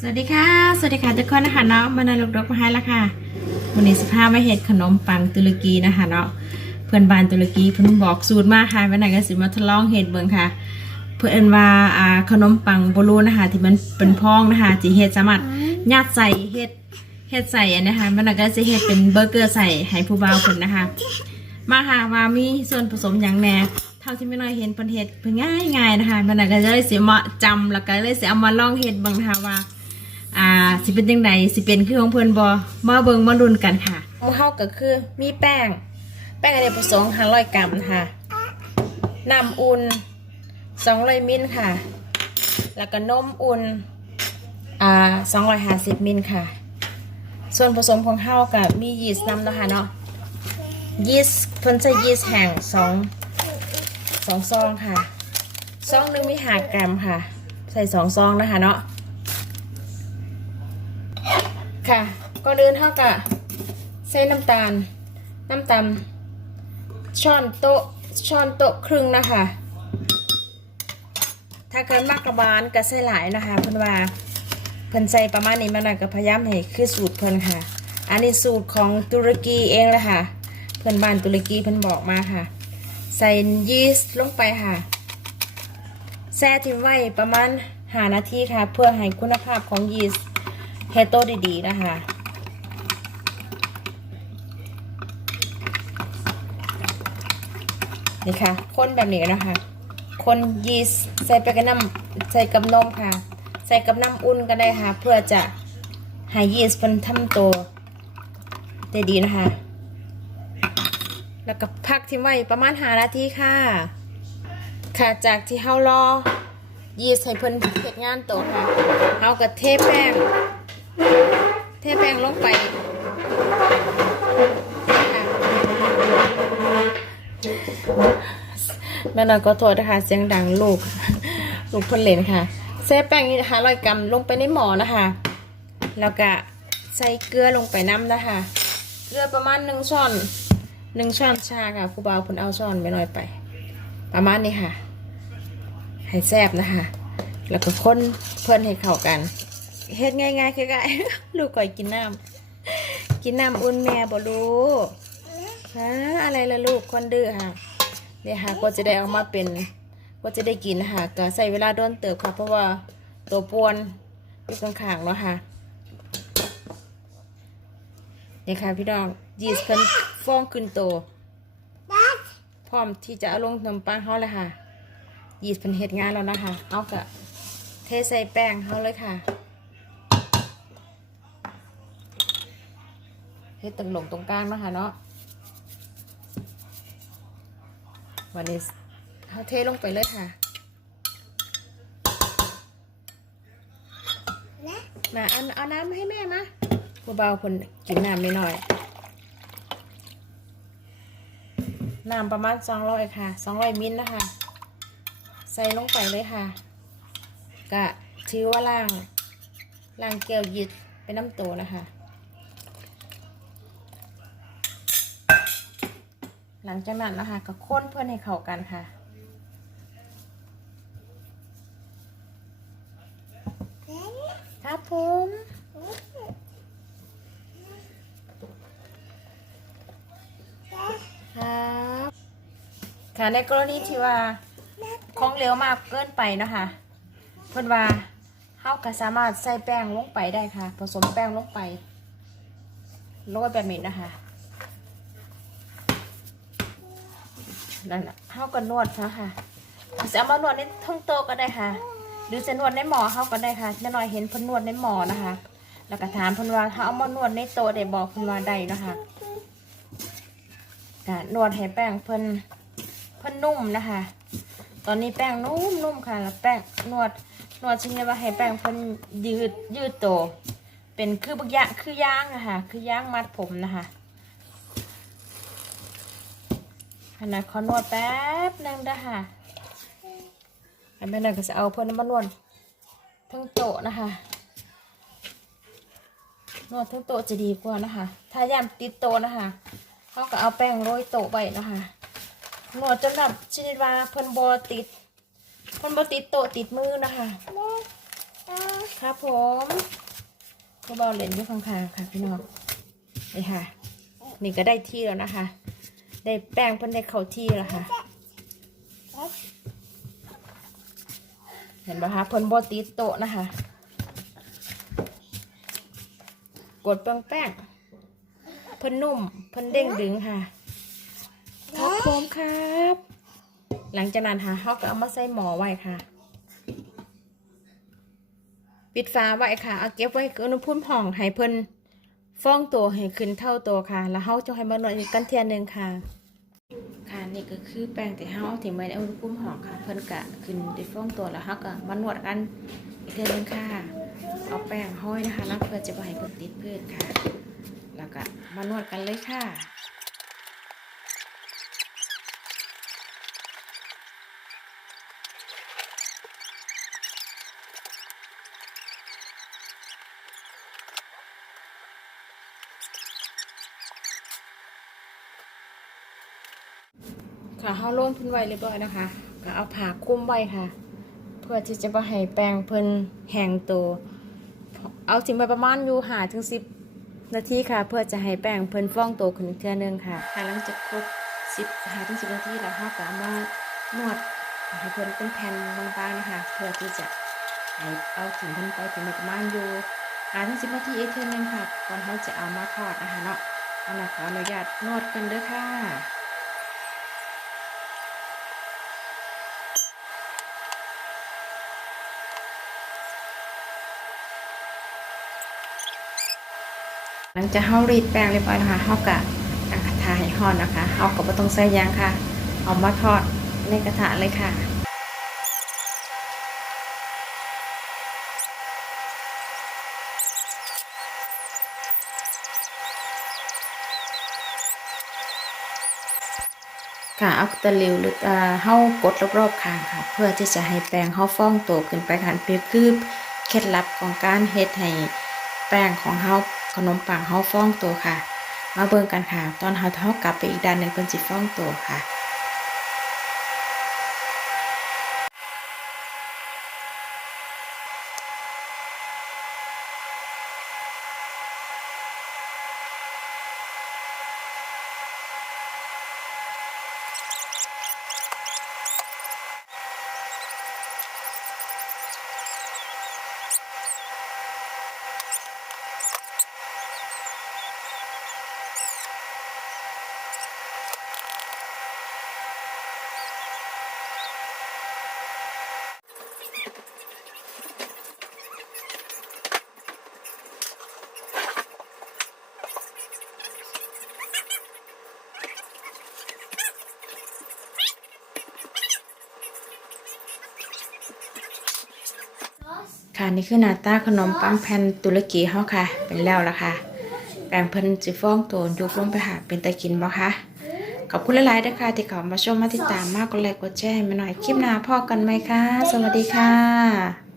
สวัสดีค่ะ สวัสดีค่ะทุกคนนะคะเนาะมาในลูกดอกมาให้แล้วค่ะวันนี้สภาพมาเห็ดขนมปังตุรกีนะคะเนาะเพื่อนบ้านตุรกีเพิ่นบอกสูตรมาค่ะวันไหนก็สิมาทดลองเห็ดเบิ่งค่ะ เพื่อนว่าอ่าขนมปังโบลูนะคะที่มันเป็นพองนะคะที่เฮ็ดสามารถยัดใส่เฮ็ดเฮ็ดใส่นะคะมันก็จะเฮ็ดเป็นเบอร์เกอร์ใส่ให้ผู้บ่าวเพิ่นนะคะ มาค่ะว่ามีส่วนผสมอย่างแน่เท่าที่ไม่น้อยเห็นเพิ่นเฮ็ดเพิ่นง่ายง่ายๆนะคะมันก็จะได้เสียมาจำแล้วก็เลยสิเอามาลองเฮ็ดบิ่งนะคะว่า อ่าสิเป็นยังไงสิเป็นคือของเพิ่อนบ่มาเบิงมาลุ้นกันค่ะของเฮาก็คือมีแป้ง แป้งอเนกประสงค์500กรัมค่ะน้ำอุ่น200มิลค่ะ แล้วก็นมอุ่นอ่า250มิลค่ะ ส่วนผสมของเฮาก็มียีสต์นำเนาะค่ะเนาะยีสต์เพิ่นใช้ยีสต์แห้งสองสองซองค่ะซองหนึงมีห้ากรัมค่ะ ใส่สองซองนะคะเนาะ ค่ะก่อนอื่นเท่ากับใส่น้ำตาล น้ำตาลช้อนโต๊ะช้อนโต๊ะครึ่งนะคะ ถ้าเกินมากกระบาลก็ใส่หลายนะคะเพิ่อนว่าเพิ่นใส่ประมาณนี้มันะก็พยายามให้คือสูตรเพิ่นค่ะ อันนี้สูตรของตุรกีเองแหละค่ะ เพื่อนบ้านตุรกีเพิ่นบอกมาค่ะ ใส่ยีสต์ลงไปค่ะแช่ทิ้งไว้ประมาณหานาทีค่ะ เพื่อให้คุณภาพของยีสต์ เฮดโตดีๆนะคะ นี่ค่ะคนแบบนี้นะคะ คนยีสต์ใส่ไปกับน้ำใส่กับนมค่ะ ใส่กับน้ำอุ่นก็ได้ค่ะ เพื่อจะให้ยีสต์มันทำตัวได้ดีนะคะ แล้วก็พักทิ้งไว้ประมาณหานาทีค่ะ ค่ะจากที่เฮารอยีสต์ให้เพิ่นเฮ็ดงานโตค่ะเฮาก็เทแป้ง เทแป้งลงไปค่ะแม่นอยก็โทษนะคะเสียงดังลูก ลูกเพิ่นเล่นค่ะใส่แป้งนี่นะคะร้อยกรัมลงไปในหม้อนะคะ แล้วก็ใส่เกลือลงไปน้ำนะคะ เกลือประมาณหนึ่งช้อนหนึ่งช้อนชาค่ะครูบาวเพิ่นเอาช้อนไม่น้อยไป ประมาณนี้ค่ะ ให้แซ่บนะคะ แล้วก็คนเพื่อนให้เข้ากัน เฮ็ดง่ายๆคือไงลูกก่อยกินน้ำกินน้ำอุ่นแม่บ่รู้ฮะอะไรล่ะลูกคนดื้อค่ะเนี่ยค่ะก็จะได้เออกมาเป็นก็จะได้กินค่ะก็ใส่เวลาโดนเติบค่ะ เพราะว่าตัวปวนอยู่ข้างๆเนาะค่ะนี่ค่ะพี่น้องยีสต์เพิ่นฟองขึ้นโตพร้อมที่จะเอาลงขนมปังเฮาเลยค่ะยีสต์เพิ่นเฮ็ดงานแล้วนะคะเอากะเทใส่แป้งเฮาเลยค่ะ เฮ็ดตรงหลงตรงกลางเนาะคะเนาะวันนี้เฮาเทลงไปเลยค่ะมาเอาเอาน้ำให้แม่มาเบาๆคนกินน้ำนิดหน่อย น้ำประมาณสองร้อยค่ะสองร้อยมิลนะคะ ใส่ลงไปเลยค่ะ กะถือว่าล่างล่างแก้วยึดเป็นน้ำโตนะคะ หลังจากนั้นนะคะก็ค้นเพื่อนให้เข้ากันค่ะครับผมครับค่ะในกรณีที่ว่าของเหลวมากเกินไปเนาะคะเพื่อนว่าเฮาก็สามารถใส่แป้งลงไปได้ค่ะ ผสมแป้งลงไปโรยแบบนี้นะคะ นั่นน่ะเฮาก็นวดนะคะจะเอามานวดในท้องโตก็ได้ค่ะ หรือจะนวดในหมอเฮาก็ได้ค่ะแน่อยเห็นเพิ่นนวดในหมอนะคะ แล้วก็ถามเพิ่นว่าถ้าเอามานวดในโตได้บอกเพิ่นว่าได้นะคะก็นวดให้แป้งเพิ่นเพิ่นนุ่มนะคะ ตอนนี้แป้งนุ่มนุ่มค่ะ แล้วแป้งนวดนวดชนิดว่าให้แป้งเพิ่นยืดยืดโต เป็นคือบักยะคือย่างนะคะคือย่างมัดผมนะคะ ขณะขอนวดแป๊บนึงนะคะอันนั้นก็จะเอาเพิ่อนมานวดทั้งโตะนะคะ นวดทั้งโตะจะดีกว่านะคะ ถ้าย่ามติดโตะนะคะเขาก็เอาแป้งโรยโตะไปนะคะนวดจนแบบชนิดว่าเพิ่นบอติดเพิ่นบอติดโตะติดมือนะคะครับผมก็เบาเลนที่ฟังค่ะค่ะพี่น้องนี่ค่ะ นี่ก็ได้ที่แล้วนะคะ ได้แป้งเพิ่นได้เข้าที่แล้วค่ะ เห็นปะคะเพิ่นบอติดโต๊ะนะคะ กดแป้งแป้งเพิ่นนุ่มเพิ่นเด้งดึงค่ะครับผมครับ หลังจากนั้นค่ะเขาก็เอามาใส่หมอไว้ค่ะ ปิดฝาไว้ค่ะเอาเก็บไว้อุณหภูมิห้องให้เพิ่น ฟ้องตัวให้ขึ้นเท่าตัวค่ะ แล้วเฮาจะให้มานวดอีกกันเทียนหนึ่งค่ะ ค่ะนี่ก็คือแป้งที่เฮาที่ไว้ในอุณหภูมิห้องค่ะ เพิ่นก็ขึ้นได้ฟ้องตัวแล้วเฮาก็มานวดกันอีกเทียนหนึ่งค่ะ เอาแป้งห้อยนะคะแล้วเพื่อจะไปให้เพิ่นติดพืชค่ะ แล้วก็มานวดกันเลยค่ะ ค่ะเฮาลงทุนไว้เรียบร้อยนะคะ ก็เอาผ้าคลุมไว้ค่ะ เพื่อที่จะบ่ให้แป้งเพิ่นแห้งตัวเอาทิ้งไว้ประมาณอยู่หาถึงสิบนาทีค่ะ เพื่อจะให้แป้งเพิ่นฟองตัวขึ้นเทื่อนึงค่ะค่ะหลังจากครบสิบหาถึงสิบนาทีแล้วเฮาก็เอามานวดให้เพิ่นเป็นแผ่นบางๆนะคะ เพื่อที่จะให้เอาถึงเพิ่นไปถึงประมาณอยู่หาถึงสิบนาทีเทื่อนึงค่ะก่อนเฮาจะเอามาทอดนะคะเนาะเอาละขออนุญาตนวดกันเด้อค่ะ หลังจากเฮารีดแป้งเรียบร้อยนะคะเฮากะตั้งกระทะให้ร้อนนะคะเฮาก็บ่ต้องใส่ยางค่ะ เอามาทอดในกระทะเลยค่ะค่ะเอาตะลิวหรืออ่าเฮากดรอบๆข้างค่ะ เพื่อที่จะให้แป้งเฮาฟองโตขึ้นไปค่ะเป็นคือเคล็ดลับของการเฮ็ดให้แป้งของเฮา ขนมปังเฮาฟ้องตัวค่ะ มาเบิ่งกันค่ะ ตอนเฮาเฮากลับไปอีกด้านหนึ่งเพิ่นสิฟ้องตัวค่ะ ค่ะนี่คือหน้าตาขนมปังแผ่นตุรกีเฮาค่ะ เป็นแล้วละค่ะ แปลงเพิ่นสิฟองตัวยุบลงไปหาเป็นตะกินบ่คะขอบคุณหลายๆนะคะที่เข้ามาชมมาติดตามมากกดไลค์กดแชร์ให้มาหน่อยคลิปหน้าพ่อกันไหมคะ สวัสดีค่ะ